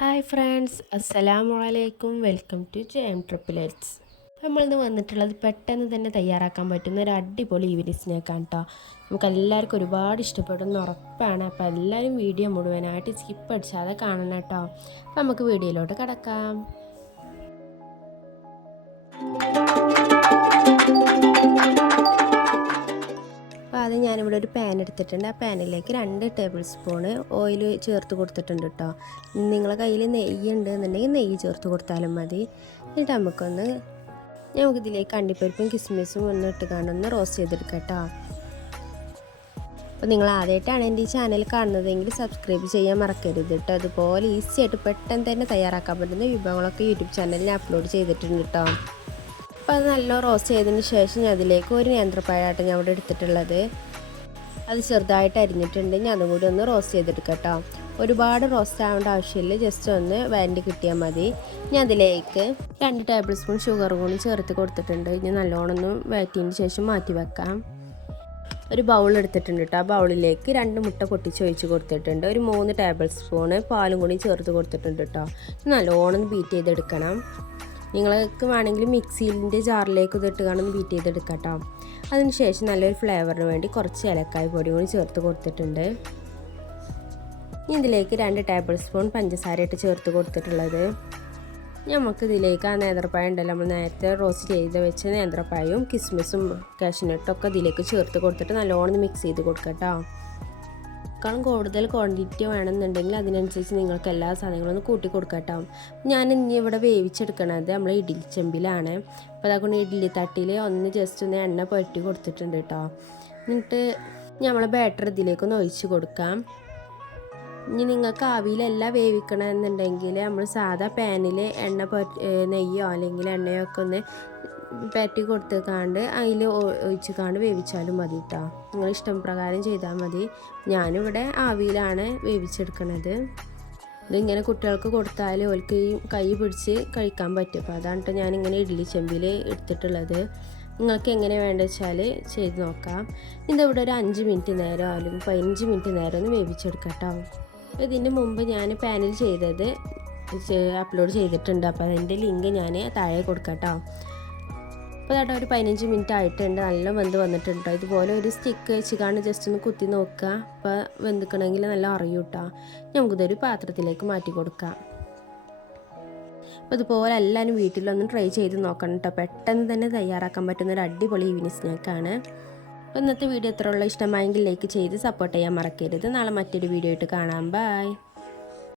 Hi friends, അസ്സലാമു അലൈക്കും. Welcome to JM triples. നമ്മളിന്ന് വന്നിട്ടുള്ളത് പെട്ടെന്ന് തന്നെ തയ്യാറാക്കാൻ പറ്റുന്ന ഒരു അടിപൊളി ഈവനിങ് സ്നാക്കാണ് കേട്ടോ. നമുക്ക് എല്ലാവർക്കും ഒരുപാട് ഇഷ്ടപ്പെടുന്ന ഉറപ്പാണ്. അപ്പോൾ എല്ലാവരും വീഡിയോ മുഴുവനായിട്ട് സ്കിപ്പ് അടിച്ചാതെ കാണണം കേട്ടോ. അപ്പോൾ നമുക്ക് വീഡിയോയിലോട്ട് കിടക്കാം. അപ്പോൾ ആദ്യം ഞാനിവിടെ ഒരു പാൻ എടുത്തിട്ടുണ്ട്. ആ പാനിലേക്ക് 2 ടേബിൾ സ്പൂണ് ഓയിൽ ചേർത്ത് കൊടുത്തിട്ടുണ്ട് കേട്ടോ. നിങ്ങളെ കയ്യിൽ നെയ്യ് ഉണ്ടെന്നുണ്ടെങ്കിൽ നെയ്യ് ചേർത്ത് കൊടുത്താലും മതി. എന്നിട്ട് നമുക്കിതിലേക്ക് അണ്ടിപ്പരിപ്പും കിസ്മിസും ഒന്ന് ഇട്ട് കാണുന്ന റോസ്റ്റ് ചെയ്തെടുക്കാം കേട്ടോ. അപ്പോൾ നിങ്ങൾ ആദ്യമായിട്ടാണ് എൻ്റെ ഈ ചാനൽ കാണുന്നതെങ്കിൽ സബ്സ്ക്രൈബ് ചെയ്യാൻ മറക്കരുത് കേട്ടോ. അതുപോലെ ഈസി ആയിട്ട് പെട്ടെന്ന് തന്നെ തയ്യാറാക്കാൻ പറ്റുന്ന വിഭവങ്ങളൊക്കെ യൂട്യൂബ് ചാനലിൽ അപ്ലോഡ് ചെയ്തിട്ടുണ്ട് കേട്ടോ. അപ്പോൾ അത് നല്ല റോസ്റ്റ് ചെയ്തതിന് ശേഷം ഞാൻ അതിലേക്ക് ഒരു നേന്ത്രപ്പഴമായിട്ട് ഞാൻ ഇവിടെ എടുത്തിട്ടുള്ളത്. അത് ചെറുതായിട്ട് അരിഞ്ഞിട്ടുണ്ട്. ഞാൻ അതും കൂടി ഒന്ന് റോസ്റ്റ് ചെയ്തെടുക്കാം കേട്ടോ. ഒരുപാട് റോസ്റ്റ് ആവേണ്ട ആവശ്യമില്ല, ജസ്റ്റ് ഒന്ന് വഴണ്ടി കിട്ടിയാൽ മതി. ഞാൻ അതിലേക്ക് 2 ടേബിൾ സ്പൂൺ ഷുഗർ കൂടി ചേർത്ത് കൊടുത്തിട്ടുണ്ട്. ഇനി നല്ലോണം ഒന്ന് വഴറ്റിയതിന് ശേഷം മാറ്റി വെക്കാം. ഒരു ബൗൾ എടുത്തിട്ടുണ്ട് കേട്ടോ. ആ ബൗളിലേക്ക് 2 മുട്ട പൊട്ടിച്ചൊഴിച്ച് കൊടുത്തിട്ടുണ്ട്. ഒരു 3 ടേബിൾ സ്പൂണ് പാലും കൂടി ചേർത്ത് കൊടുത്തിട്ടുണ്ട് കേട്ടോ. നല്ലോണം ബീറ്റ് ചെയ്തെടുക്കണം. നിങ്ങൾക്ക് വേണമെങ്കിൽ മിക്സിയിൻ്റെ ജാറിലേക്ക് ഇതിട്ട് കാണുന്ന ബീറ്റ് ചെയ്തെടുക്കാം കേട്ടോ. അതിനുശേഷം നല്ലൊരു ഫ്ലേവറിന് വേണ്ടി കുറച്ച് ഏലക്കായ പൊടി കൂടി ചേർത്ത് കൊടുത്തിട്ടുണ്ട്. ഇതിലേക്ക് 2 ടേബിൾ സ്പൂൺ പഞ്ചസാര ഇട്ട് ചേർത്ത് കൊടുത്തിട്ടുള്ളത്. നമുക്കിതിലേക്ക് ആ നേന്ത്രപ്പഴം ഉണ്ടല്ലോ, നമ്മൾ നേരത്തെ റോസ്റ്റ് ചെയ്ത് വെച്ച നേന്ത്രപ്പഴവും കിസ്മിസും കാഷ്യൂനട്ടൊക്കെ ഇതിലേക്ക് ചേർത്ത് കൊടുത്തിട്ട് നല്ലോണം മിക്സ് ചെയ്ത് കൊടുക്കാം കേട്ടോ. കൂടുതൽ ക്വാണ്ടിറ്റി വേണമെന്നുണ്ടെങ്കിൽ അതിനനുസരിച്ച് നിങ്ങൾക്ക് എല്ലാ സാധനങ്ങളും ഒന്ന് കൂട്ടി കൊടുക്കാം കേട്ടോ. ഞാൻ ഇനി ഇവിടെ വേവിച്ചെടുക്കണത് നമ്മൾ ഇഡ്ഡലി ചെമ്പിലാണ്. അപ്പോൾ അതുകൊണ്ട് ഇഡ്ഡലി തട്ടിൽ ഒന്ന് ജസ്റ്റ് ഒന്ന് എണ്ണ പുരട്ടി കൊടുത്തിട്ടുണ്ട് കേട്ടോ. എന്നിട്ട് നമ്മൾ ബാറ്റർ ഇതിലേക്കൊന്ന് ഒഴിച്ച് കൊടുക്കാം. ഇനി നിങ്ങൾക്ക് ആവിയിലല്ല വേവിക്കണമെന്നുണ്ടെങ്കിൽ നമ്മൾ സാധാ പാനിൽ നെയ്യോ അല്ലെങ്കിൽ എണ്ണയോ ഒക്കെ ഒന്ന് പരട്ടി കൊടുത്തേക്കാണ്ട് അതിൽ ഒഴിച്ച് കാണ്ട് വേവിച്ചാലും മതി കേട്ടോ. നിങ്ങൾ ഇഷ്ടം പ്രകാരം ചെയ്താൽ മതി. ഞാനിവിടെ ആവിയിലാണ് വേവിച്ചെടുക്കണത്. ഇതിങ്ങനെ കുട്ടികൾക്ക് കൊടുത്താൽ ഓൾക്ക് ഈ കൈ പിടിച്ച് കഴിക്കാൻ പറ്റും. അപ്പോൾ അതാണ് കേട്ടോ ഞാനിങ്ങനെ ഇഡ്ഡലി ചെമ്പിൽ എടുത്തിട്ടുള്ളത്. നിങ്ങൾക്ക് എങ്ങനെ വേണ്ട വെച്ചാൽ ചെയ്ത് നോക്കാം. ഇതിവിടെ ഒരു 5 മിനിറ്റ് നേരം അല്ലെങ്കിൽ 15 മിനിറ്റ് നേരം ഒന്ന് വേവിച്ചെടുക്കാം കേട്ടോ. ഇതിന് മുമ്പ് ഞാൻ പാനിൽ ചെയ്തത് അപ്ലോഡ് ചെയ്തിട്ടുണ്ട്. അപ്പോൾ അതിൻ്റെ ലിങ്ക് ഞാൻ താഴെ കൊടുക്കാം കേട്ടോ. അപ്പോൾ അതായിട്ട് ഒരു 15 മിനിറ്റ് ആയിട്ടുണ്ട്. നല്ല വെന്ത് വന്നിട്ടുണ്ട്. ഇതുപോലെ ഒരു സ്റ്റിക്ക് വെച്ച് ജസ്റ്റ് ഒന്ന് കുത്തി നോക്കുക. അപ്പോൾ വെന്തിക്കണമെങ്കിൽ നല്ല അറിയും കേട്ടോ. നമുക്കിതൊരു പാത്രത്തിലേക്ക് മാറ്റി കൊടുക്കാം. അപ്പോൾ ഇതുപോലെ എല്ലാവരും വീട്ടിലൊന്നും ട്രൈ ചെയ്ത് നോക്കണം കേട്ടോ. പെട്ടെന്ന് തന്നെ തയ്യാറാക്കാൻ പറ്റുന്ന ഒരു അടിപൊളി ഈവനിങ് സ്നാക്കാണ്. അപ്പോൾ ഇന്നത്തെ വീഡിയോ ഇത്രയുള്ള ഇഷ്ടമായെങ്കിൽ ലൈക്ക് ചെയ്ത് സപ്പോർട്ട് ചെയ്യാൻ മറക്കരുത്. നാളെ മറ്റൊരു വീഡിയോ ആയിട്ട് കാണാം. ബൈ.